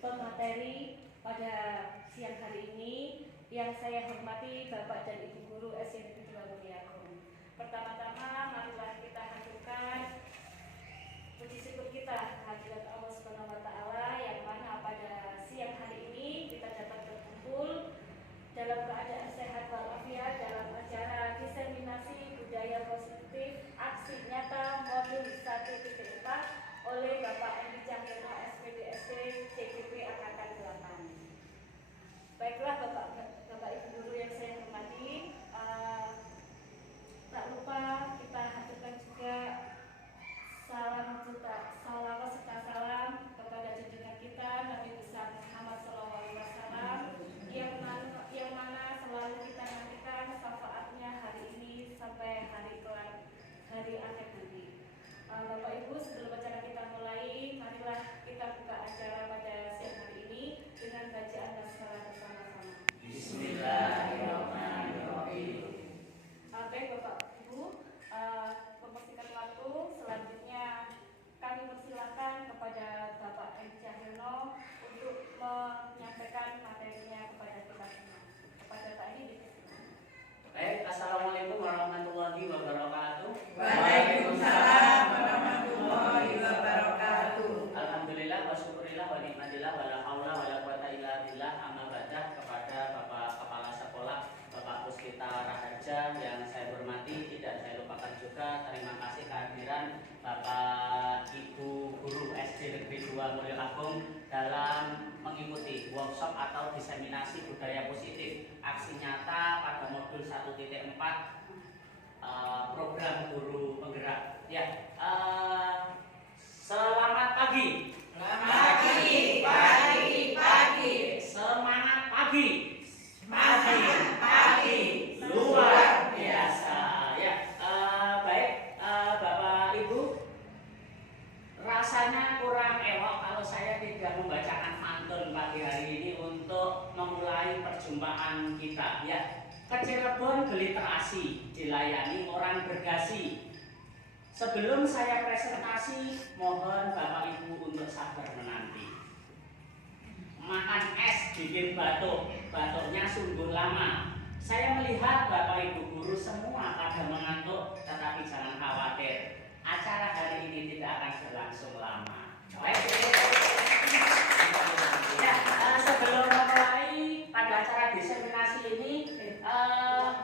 pemateri pada siang hari ini yang saya hormati Bapak dan Ibu Guru SMP 2 Mulyakung. Pertama-tama marilah kita haturkan puji syukur kita kehadirat Allah Subhanahu wa taala yang mana pada siang hari ini kita dapat berkumpul dalam keadaan sehat walafiat dalam acara diseminasi budaya positif aksi nyata modul 1.4 oleh Bapak Endi Cahyono SPDSD CGP Angkatan 8. Baiklah Bapak Ibu Guru yang saya hormati, tak lupa kita haturkan juga salam serta salam kepada junjungan kita Nabi besar Muhammad SAW yang mana selalu kita nantikan syafaatnya hari ini sampai hari akhir nanti. Bapak Ibu, sebelum acara kita mulai, marilah kita buka acara pada siang hari ini dengan bacaan basmalah bersama-sama. Bismillahirrahmanirrahim. Baik Bapak Ibu, mempersingkat waktu, selanjutnya kami persilakan kepada Bapak Endi Cahyono untuk menyampaikan materinya kepada kita semua. Kepada Pak Endi. Baik, assalamualaikum warahmatullahi wabarakatuh. Waalaikumsalam warahmatullahi wabarakatuh. Alhamdulillah wa syukurillah wa nikmatillah wa la haula wa la quwata illa billah. Amma ba'dah, kepada Bapak Kepala Sekolah Bapak Puspita Raharja yang saya hormati, tidak saya lupakan juga terima kasih kehadiran Bapak Ibu Guru SD Negeri 2 Mulyakung dalam mengikuti workshop atau diseminasi budaya positif aksi nyata pada modul 1.4 program guru penggerak. Ya, selamat pagi. Pagi. Semangat pagi. Pagi. Luar biasa. Ya, baik Bapak Ibu, rasanya kurang elok kalau saya tidak membacakan pantun pagi hari ini untuk memulai perjumpaan kita. Ya, ke Cirebon beliterasi, dilayani orang bergasi. Sebelum saya presentasi, mohon Bapak Ibu untuk sabar menanti. Makan es bikin batuknya sungguh lama. Saya melihat Bapak Ibu Guru semua pada mengantuk, tetapi jangan khawatir. Acara hari ini tidak akan berlangsung lama. Baik. Ya, sebelum memulai pada acara diseminasi ini,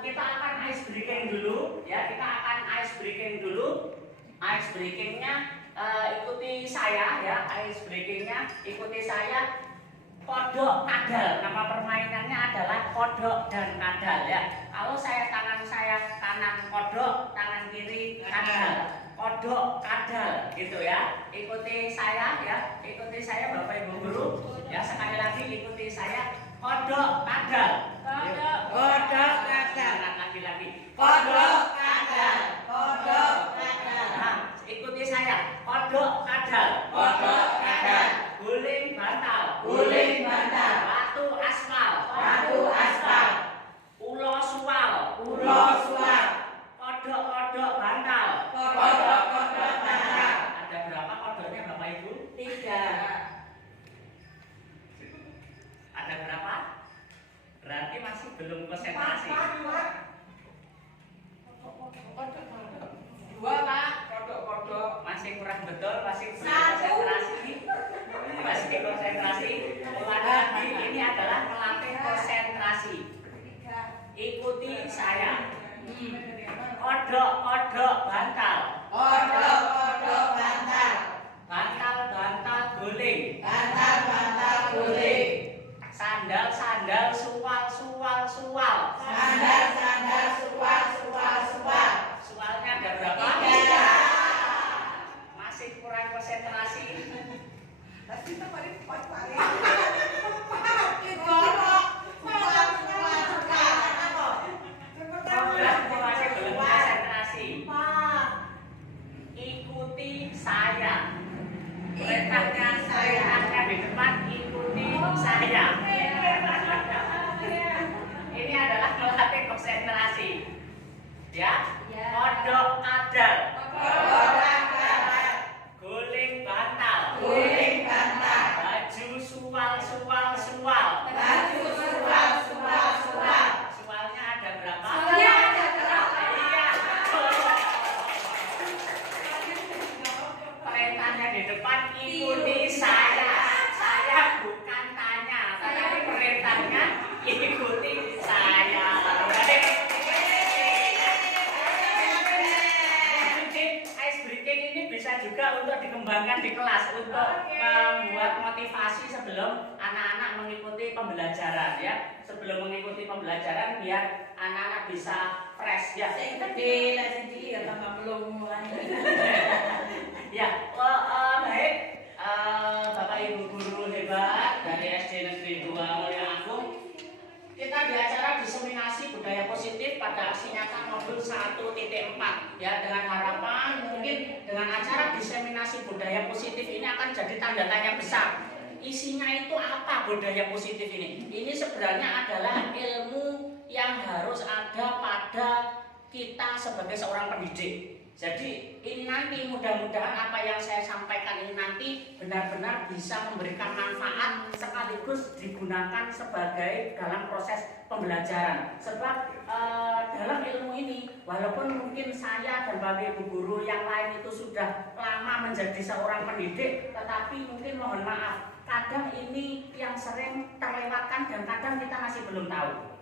kita akan ice breaking dulu. Ya, kita akan ice breaking dulu. Ice breakingnya ikuti saya ya. Ice breakingnya ikuti saya. Kodok kadal, nama permainannya adalah kodok dan kadal ya. Kalau tangan saya kanan kodok, tangan kiri kadal. Kodok kadal gitu ya. Ikuti saya ya, ikuti saya Bapak Ibu Guru ya. Sekali lagi ikuti saya. Kodok kadal. Kodok kadal. Lagi. Kodok kadal. Nah, ikuti saya. Kodok kadal. Guling bantal. Batu aspal. Ulo sual. Kodok bantal. Ada berapa kodoknya Bapak Ibu? 3. Ada berapa? Berarti masih belum konsentrasi. 2 Pak. Masih kurang betul, masih belum 1. konsentrasi. Ulangi lagi, ini adalah melatih konsentrasi. Ikuti saya. Kodok bantal. Bantal guling. Sandal sual. Sualnya ada berapa? 3. Masih kurang konsentrasi. Masih belum konsentrasi. sual. Baju sual. Sualnya ada berapa? Sualnya ada berapa? Iya. Perintahnya di depan, ikuti saya. Saya bukan tanya, tetapi perintahnya ikuti saya. Mungkin ice breaking ini bisa juga untuk dikembangkan di kelas untuk membuat motivasi sebelum anak-anak mengikuti pembelajaran ya. Sebelum mengikuti pembelajaran biar anak-anak bisa fresh ya. Sing gede lah sing cilik ya tambah belum mulai. Ya, baik. Bapak Ibu guru hebat dari SD Negeri 2 Mulia Agung. Kita di acara diseminasi budaya positif pada aksi nyata modul 1.4 ya, dengan harapan mungkin dengan acara diseminasi budaya positif ini akan jadi tanda tanya besar. Isinya itu apa budaya positif ini? Ini sebenarnya adalah ilmu yang harus ada pada kita sebagai seorang pendidik. Jadi ini nanti mudah-mudahan apa yang saya sampaikan ini nanti benar-benar bisa memberikan manfaat sekaligus digunakan sebagai dalam proses pembelajaran. Sebab dalam ilmu ini walaupun mungkin saya dan Bapak Ibu guru yang lain itu sudah lama menjadi seorang pendidik, tetapi mungkin mohon maaf kadang ini yang sering terlewatkan dan kadang kita masih belum tahu.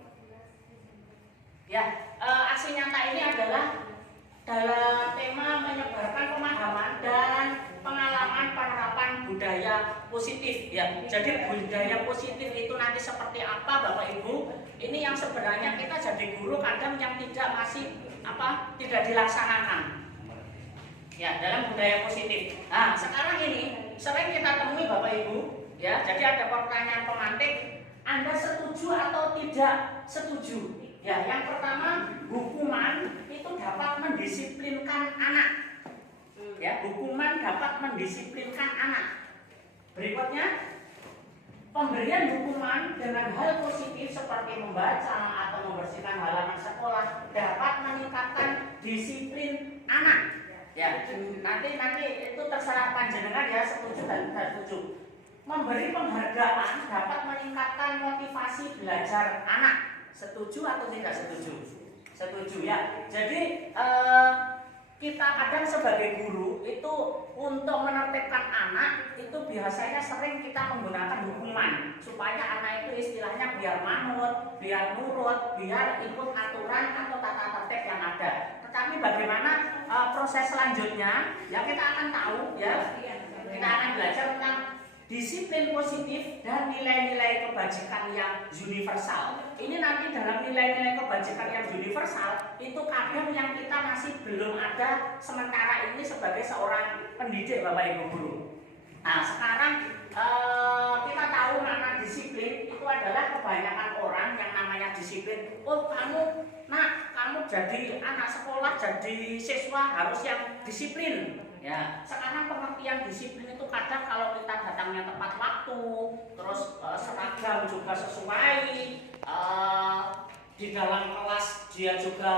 Ya, aksi nyata ini adalah dalam tema menyebarkan pemahaman dan pengalaman penerapan budaya positif ya. Jadi budaya positif itu nanti seperti apa Bapak Ibu? Ini yang sebenarnya kita jadi guru kadang yang tidak dilaksanakan. Ya, dalam budaya positif. Nah, sekarang ini sering kita temui Bapak Ibu ya. Jadi ada pertanyaan pemantik, Anda setuju atau tidak setuju? Ya, yang pertama, hukuman itu dapat mendisiplinkan anak. Ya, hukuman dapat mendisiplinkan anak. Berikutnya, pemberian hukuman dengan hal positif seperti membaca atau membersihkan halaman sekolah dapat meningkatkan disiplin anak. Ya, nanti itu terserah panjenengan ya, setuju dan tidak setuju. Memberi penghargaan dapat meningkatkan motivasi belajar anak. Setuju atau tidak setuju? Setuju ya. Jadi kita kadang sebagai guru itu untuk menertibkan anak itu biasanya sering kita menggunakan hukuman supaya anak itu istilahnya biar manut, biar nurut, biar ikut aturan atau tata tertib yang ada. Tetapi bagaimana proses selanjutnya? Ya kita akan tahu ya. Kita akan belajar tentang disiplin positif dan nilai-nilai kebajikan yang universal. Ini nanti dalam nilai-nilai kebajikan yang universal itu kadang yang kita masih belum ada sementara ini sebagai seorang pendidik Bapak Ibu guru. Nah sekarang kita tahu makna disiplin itu adalah kebanyakan orang yang namanya disiplin. Oh kamu jadi anak sekolah, jadi siswa harus yang disiplin. Ya, sekarang pengertian disiplin itu kadang kalau kita datangnya tepat waktu, terus seragam juga sesuai, di dalam kelas dia juga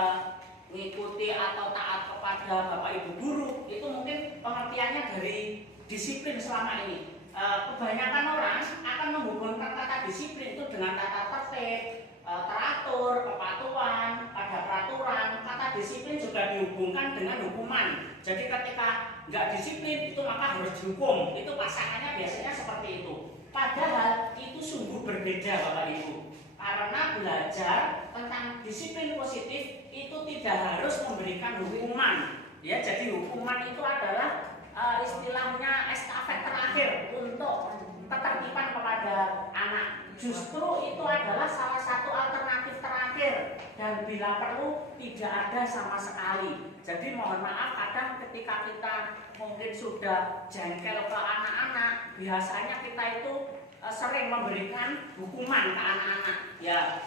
mengikuti atau taat kepada Bapak Ibu guru, itu mungkin pengertiannya dari disiplin selama ini. Kebanyakan orang akan menghubungkan kata disiplin itu dengan tata tertib, teratur, kepatuhan, pada peraturan. Kata disiplin juga dihubungkan dengan hukuman. Jadi ketika nggak disiplin itu maka harus dihukum. Itu pasangannya biasanya seperti itu. Padahal itu sungguh berbeda Bapak Ibu. Karena belajar tentang disiplin positif itu tidak harus memberikan hukuman. Ya, jadi hukuman itu adalah istilahnya estafet terakhir untuk ketertiban kepada anak. Justru itu adalah salah satu alternatif terakhir dan bila perlu tidak ada sama sekali. Jadi mohon maaf kadang ketika kita mungkin sudah jengkel ke anak-anak, biasanya kita itu sering memberikan hukuman ke anak-anak. Ya,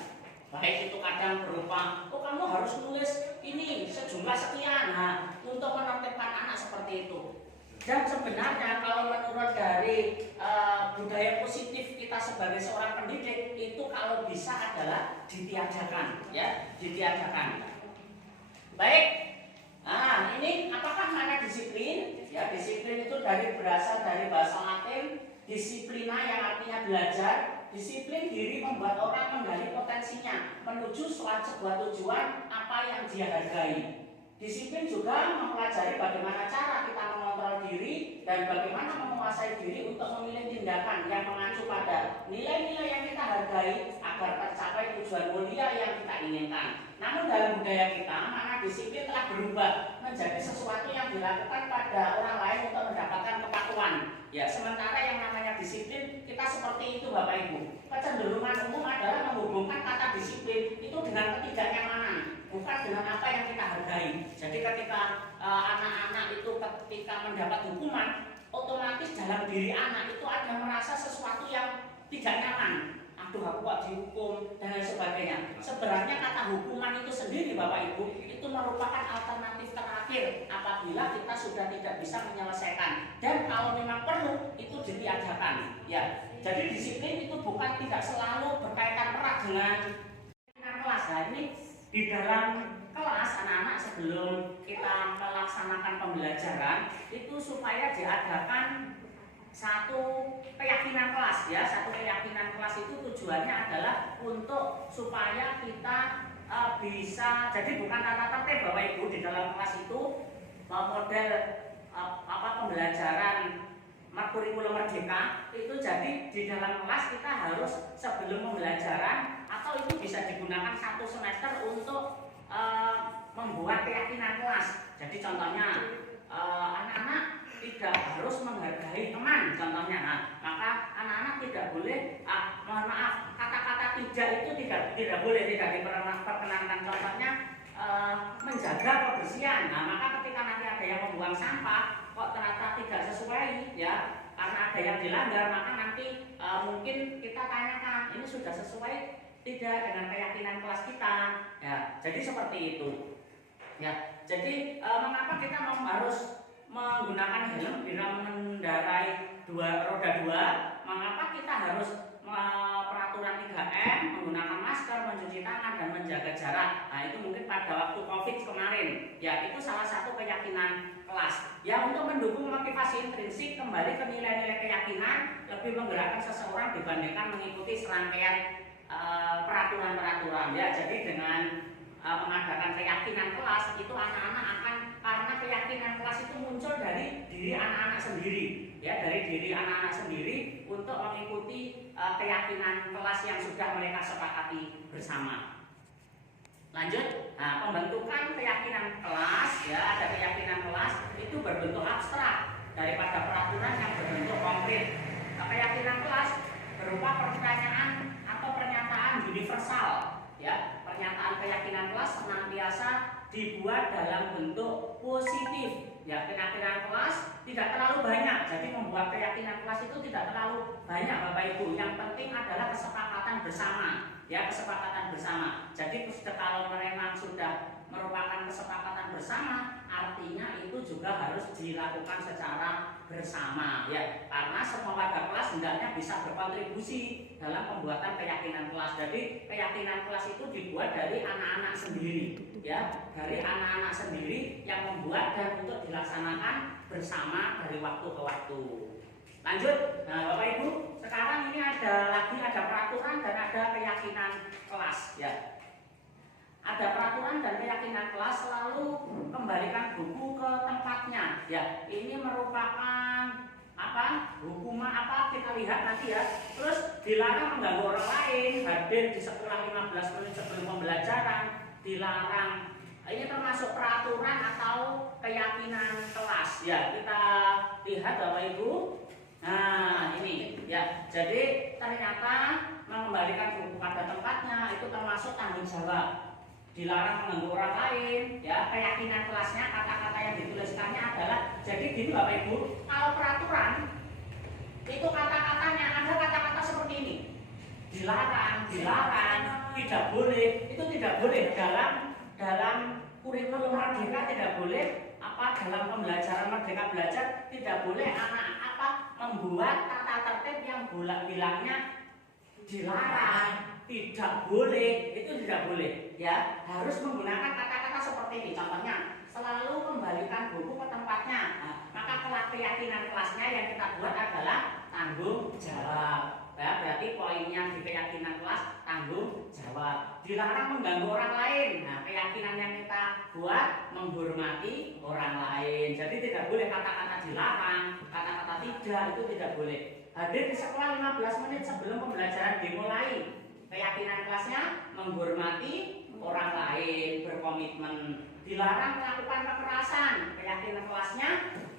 baik itu kadang berupa, oh kamu harus nulis ini sejumlah sekian. Nah, untuk menertibkan anak seperti itu. Dan sebenarnya kalau menurut dari budaya positif kita sebagai seorang pendidik itu kalau bisa adalah ditiadakan, ya, ditiadakan. Baik, nah ini apakah makna disiplin? Ya, disiplin itu berasal dari bahasa Latin disiplina yang artinya belajar. Disiplin diri membuat orang menggali potensinya menuju sebuah tujuan apa yang dia hargai. Disiplin juga mempelajari bagaimana cara kita mengontrol diri dan bagaimana menguasai diri untuk memilih tindakan yang mengacu pada nilai-nilai yang kita hargai agar tercapai tujuan mulia yang kita inginkan. Namun dalam budaya kita, makna disiplin telah berubah menjadi sesuatu yang dilakukan pada orang lain untuk mendapatkan kepatuhan. Ya, sementara yang namanya disiplin kita seperti itu Bapak Ibu. Kecenderungan umum adalah menghubungkan kata disiplin itu dengan ketidaknyamanan, bukan dengan apa yang kita hargai. Jadi ketika anak-anak itu ketika mendapat hukuman, otomatis dalam diri anak itu ada merasa sesuatu yang tidak nyaman. Aduh, aku kok dihukum dan lain sebagainya. Sebenarnya kata hukuman itu sendiri Bapak Ibu itu merupakan alternatif terakhir apabila kita sudah tidak bisa menyelesaikan, dan kalau memang perlu itu ditiadakan. Ya, jadi disiplin itu bukan tidak selalu berkaitan erat dengan kelas. Nah, ini di dalam kelas anak-anak sebelum kita melaksanakan pembelajaran itu supaya diadakan satu keyakinan kelas, ya. Satu keyakinan kelas itu tujuannya adalah untuk supaya kita bisa, jadi bukan tata tertib Bapak Ibu di dalam kelas itu model pembelajaran kurikulum merdeka itu. Jadi di dalam kelas kita harus sebelum pembelajaran atau itu bisa digunakan satu semester untuk membuat keyakinan kelas. Jadi contohnya anak-anak tidak harus menghargai teman contohnya. Nah, maka anak-anak tidak boleh mohon maaf, kata-kata tidak itu tidak boleh, tidak diperkenankan. Contohnya menjaga kebersihan. Nah, maka ketika nanti ada yang membuang sampah kok ternyata tidak sesuai, ya, karena ada yang dilanggar, maka nanti mungkin kita tanyakan ini sudah sesuai tidak dengan keyakinan kelas kita. Ya, jadi seperti itu. Ya, jadi mengapa kita harus menggunakan helm bila mengendarai roda 2? Mengapa kita harus peraturan 3M, menggunakan masker, mencuci tangan, dan menjaga jarak? Nah, itu mungkin pada waktu COVID kemarin. Ya, itu salah satu keyakinan kelas. Ya, untuk mendukung motivasi intrinsik kembali ke nilai-nilai keyakinan, lebih menggerakkan seseorang dibandingkan mengikuti serangkaian peraturan-peraturan. Ya, jadi dengan mengadakan keyakinan kelas itu anak-anak akan, karena keyakinan kelas itu muncul dari diri anak-anak sendiri, ya, dari diri anak-anak sendiri untuk mengikuti keyakinan kelas yang sudah mereka sepakati bersama. Lanjut, nah, pembentukan keyakinan kelas, ya, ada keyakinan kelas itu berbentuk abstrak daripada peraturan yang berbentuk konkret. Nah, keyakinan kelas berupa pertanyaan atau pernyataan universal, ya. Pernyataan keyakinan kelas senantiasa dibuat dalam bentuk positif. Ya, keyakinan kelas tidak terlalu banyak. Jadi membuat keyakinan kelas itu tidak terlalu banyak Bapak Ibu. Yang penting adalah kesepakatan bersama. Ya, kesepakatan bersama. Jadi kalau memang sudah merupakan kesepakatan bersama, artinya itu juga harus dilakukan secara bersama, ya. Karena semua warga kelas hendaknya bisa berkontribusi dalam pembuatan keyakinan kelas. Jadi keyakinan kelas itu dibuat dari anak-anak sendiri, ya, dari anak-anak sendiri yang membuat dan untuk dilaksanakan bersama dari waktu ke waktu. Lanjut, nah Bapak Ibu, sekarang ini ada peraturan dan ada keyakinan kelas, ya. Ada peraturan dan keyakinan kelas, selalu kembalikan buku ke tempatnya. Ya, ini merupakan hukuman kita lihat nanti, ya. Terus dilarang mengganggu orang lain, hadir di sekolah 15 menit sebelum pembelajaran, dilarang. Ini termasuk peraturan atau keyakinan kelas. Ya, kita lihat Bapak Ibu. Nah, ini, ya. Jadi ternyata mengembalikan buku pada tempatnya itu termasuk tanggung jawab. Dilarang mengganggu orang lain, ya. Keyakinan kelasnya, kata-kata yang dituliskannya adalah, jadi gini Bapak Ibu, kalau peraturan itu kata-katanya ada kata-kata seperti ini, dilarang, tidak boleh, itu tidak boleh dalam kurikulum merdeka, tidak boleh dalam pembelajaran merdeka belajar, tidak boleh anak membuat tata tertib yang bilangnya dilarang, tidak boleh, itu tidak boleh, ya. Harus menggunakan kata-kata seperti ini. Contohnya, selalu kembalikan buku ke tempatnya. Nah, maka keyakinan kelasnya yang kita buat adalah tanggung jawab. Ya, berarti poinnya di keyakinan kelas tanggung jawab. Dilarang mengganggu orang lain. Nah, keyakinan yang kita buat menghormati orang lain. Jadi tidak boleh kata-kata dilarang, kata-kata tidak itu tidak boleh. Hadir di sekolah 15 menit sebelum pembelajaran dimulai. Keyakinan kelasnya menghormati orang lain, berkomitmen. Dilarang melakukan kekerasan. Keyakinan kelasnya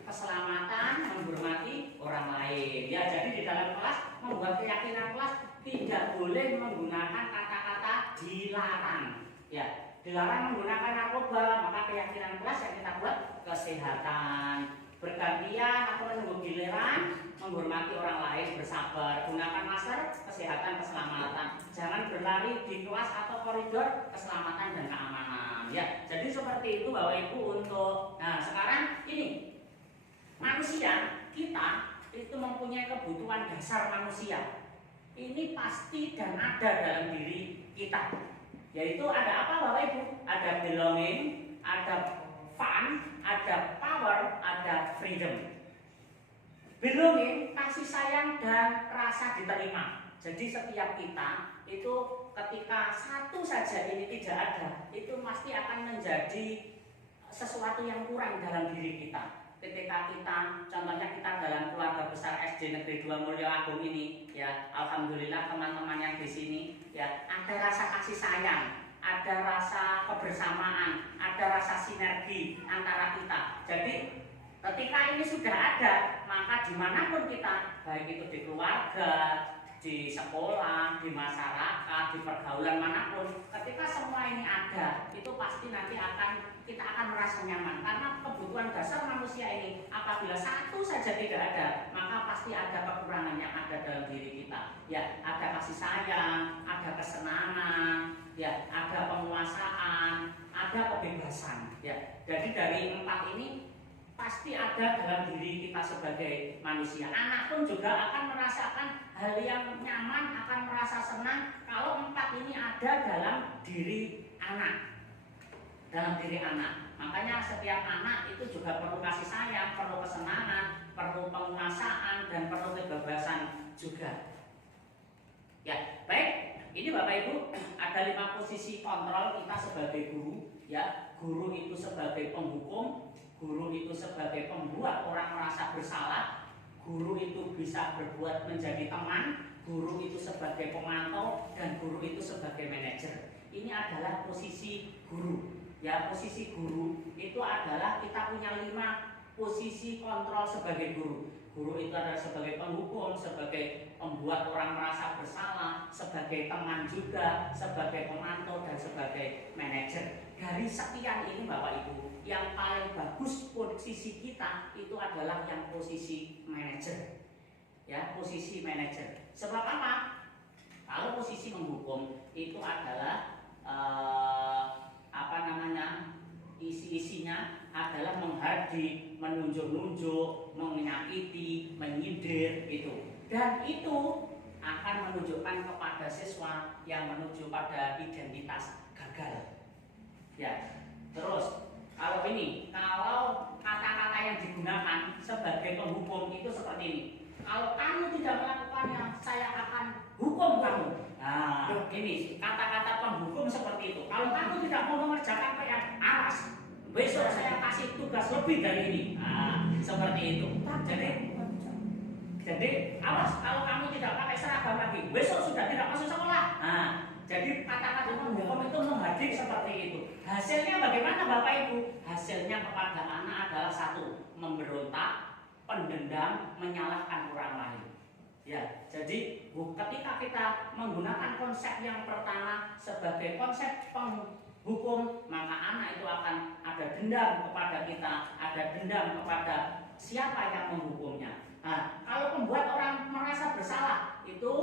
keselamatan, menghormati orang lain. Ya, jadi di dalam kelas membuat keyakinan kelas tidak boleh menggunakan kata-kata dilarang. Ya, dilarang menggunakan narkoba, maka keyakinan kelas yang kita buat kesehatan, bergantian atau menunggu giliran, menghormati orang lain, bersabar, gunakan masker, kesehatan, keselamatan. Jangan berlari di kelas atau koridor, keselamatan dan keamanan. Ya, jadi seperti itu Bapak Ibu untuk. Nah, sekarang ini manusia kita itu mempunyai kebutuhan dasar manusia. Ini pasti dan ada dalam diri kita. Yaitu ada apa Bapak Ibu? Ada belonging, ada fun, ada power, ada freedom. Belonging, kasih sayang dan rasa diterima. Jadi setiap kita itu ketika satu saja ini tidak ada, itu pasti akan menjadi sesuatu yang kurang dalam diri kita. Ketika kita, contohnya kita dalam keluarga besar SD Negeri 2 Mulyo Agung ini, ya alhamdulillah teman-teman yang di sini, ya ada rasa kasih sayang, ada rasa kebersamaan, ada rasa sinergi antara kita. Jadi ketika ini sudah ada, maka dimanapun kita, baik itu di keluarga, di sekolah, di masyarakat, di pergaulan manapun, ketika semua ini ada, itu pasti nanti kita akan merasa nyaman. Karena kebutuhan dasar manusia ini, apabila satu saja tidak ada, maka pasti ada kekurangan yang ada dalam diri kita. Ya, ada kasih sayang, ada kesenangan, ya, ada penguasaan, ada kebebasan. Ya, jadi dari 4 ini pasti ada dalam diri kita sebagai manusia. Anak pun juga akan merasakan hal yang nyaman, akan merasa senang kalau 4 ini ada dalam diri anak. Dalam diri anak. Makanya setiap anak itu juga perlu kasih sayang, perlu kesenangan, perlu penguasaan, dan perlu kebebasan juga. Ya, baik. Ini Bapak Ibu, ada 5 posisi kontrol kita sebagai guru. Ya, guru itu sebagai penghukum, guru itu sebagai pembuat orang merasa bersalah, guru itu bisa berbuat menjadi teman, guru itu sebagai pemantau, dan guru itu sebagai manajer. Ini adalah posisi guru. Ya, posisi guru itu adalah kita punya 5 posisi kontrol sebagai guru. Guru itu adalah sebagai penghukum, sebagai pembuat orang merasa bersalah, sebagai teman juga, sebagai pemantau, dan sebagai manajer. Dari sekian ini Bapak Ibu, yang paling bagus posisi kita itu adalah yang posisi manajer. Ya, posisi manajer. Sebab apa? Kalau posisi menghukum itu adalah isi-isinya adalah menghardik, menunjuk-nunjuk, menyakiti, menyindir itu. Dan itu akan menunjukkan kepada siswa yang menuju pada identitas gagal. Ya. Terus kalau kata-kata yang digunakan sebagai penghukum itu seperti ini. Kalau kamu tidak melakukannya, saya akan hukum kamu. Nah, ini kata-kata penghukum seperti itu. Kalau kamu tidak mau mengerjakan PR, awas. Besok saya kasih tugas lebih dari ini. Nah, seperti itu. Jadi awas kalau kamu tidak pakai seragam lagi, besok sudah tidak masuk sekolah. Nah, jadi kata-kata penghukum itu menghardik seperti itu. Hasilnya bagaimana Bapak Ibu? Hasilnya kepada anak adalah 1, memberontak, pendendam, menyalahkan orang lain. Ya, jadi ketika kita menggunakan konsep yang pertama sebagai konsep penghukum, maka anak itu akan ada dendam kepada kita, ada dendam kepada siapa yang menghukumnya. Nah, kalau membuat orang merasa bersalah itu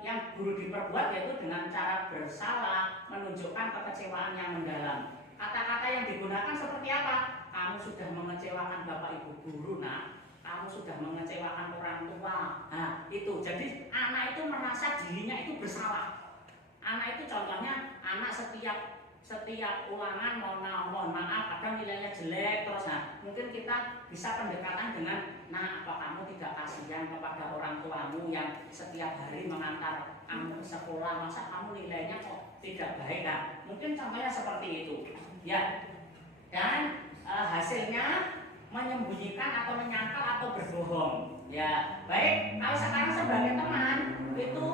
yang guru diperbuat yaitu dengan cara bersalah, menunjukkan kekecewaan yang mendalam. Kata-kata yang digunakan seperti apa? Kamu sudah mengecewakan Bapak Ibu guru, nak. Kamu sudah mengecewakan orang tua. Nah, itu. Jadi anak itu merasa dirinya itu bersalah. Anak itu contohnya, anak setiap setiap ulangan mohon maaf kadang nilainya jelek terus. Nah, mungkin kita bisa pendekatan dengan, nah, apa kamu tidak kasihan kepada orang tuamu yang setiap hari mengantar kamu ke sekolah, masa kamu nilainya kok tidak baik? Nah, mungkin contohnya seperti itu ya. Dan hasilnya menyembunyikan atau menyangkal atau berbohong ya. Baik, kalau sekarang sebagai teman itu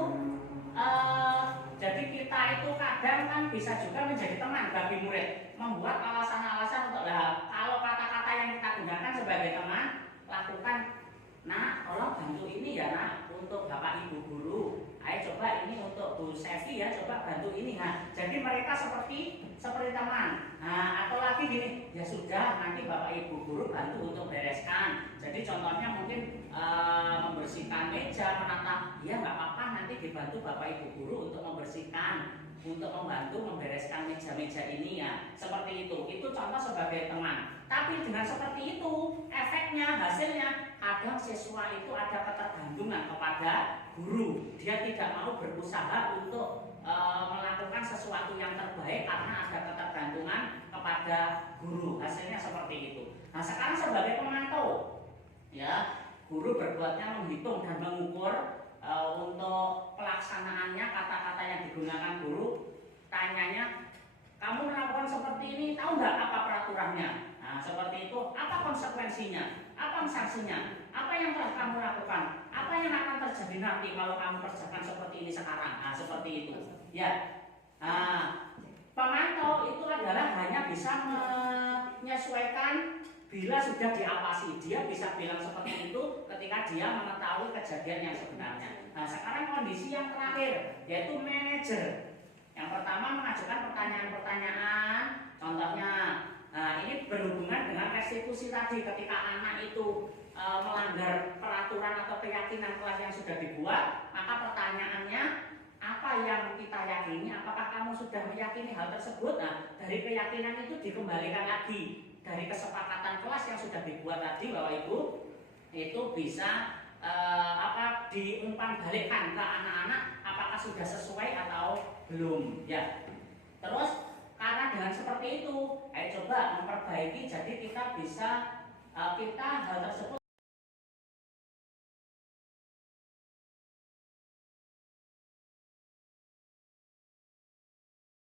jadi kita itu kadang kan bisa juga menjadi teman bagi murid, membuat alasan-alasan untuk, lah kalau kata-kata yang kita gunakan sebagai teman, lakukan, nah tolong bantu ini ya nak untuk bapak ibu guru, ayo coba ini untuk Bu Sevi ya, coba bantu ini. Nah, jadi mereka seperti teman. Nah, atau lagi gini, ya sudah nanti bapak ibu guru bantu untuk bereskan. Jadi contohnya mungkin membersihkan meja, menata, ya nggak apa-apa nanti dibantu bapak ibu guru untuk membersihkan, untuk membantu membereskan meja-meja ini ya. Seperti itu contoh sebagai teman. Tapi dengan seperti itu, efeknya, hasilnya, kadang siswa itu ada ketergantungan kepada guru. Dia tidak mau berusaha untuk melakukan sesuatu yang terbaik karena ada ketergantungan kepada guru. Hasilnya seperti itu. Nah, sekarang sebagai pemantau, ya, guru berbuatnya menghitung dan mengukur untuk pelaksanaannya kata-kata yang digunakan guru. Tanyanya, kamu melakukan seperti ini, tahu nggak apa peraturannya? Nah, seperti itu, apa konsekuensinya? Apa sanksinya? Apa yang telah kamu lakukan? Apa yang akan terjadi nanti kalau kamu kerjakan seperti ini sekarang? Nah, seperti itu. Ya. Nah, pemantau itu adalah hanya bisa menyesuaikan bila sudah diawasi. Dia bisa bilang seperti itu ketika dia mengetahui kejadian yang sebenarnya. Nah, sekarang kondisi yang terakhir yaitu manajer. Yang pertama mengajukan pertanyaan-pertanyaan. Contohnya, nah ini berhubungan dengan restitusi tadi. Ketika anak itu melanggar peraturan atau keyakinan kelas yang sudah dibuat, maka pertanyaannya, apa yang kita yakini? Apakah kamu sudah meyakini hal tersebut? Nah, dari keyakinan itu dikembalikan lagi dari kesepakatan kelas yang sudah dibuat tadi, Bapak Ibu, itu bisa diumpan balikkan ke anak-anak apakah sudah sesuai atau belum ya. Terus karena dengan seperti itu, ayo coba memperbaiki, jadi kita bisa hal tersebut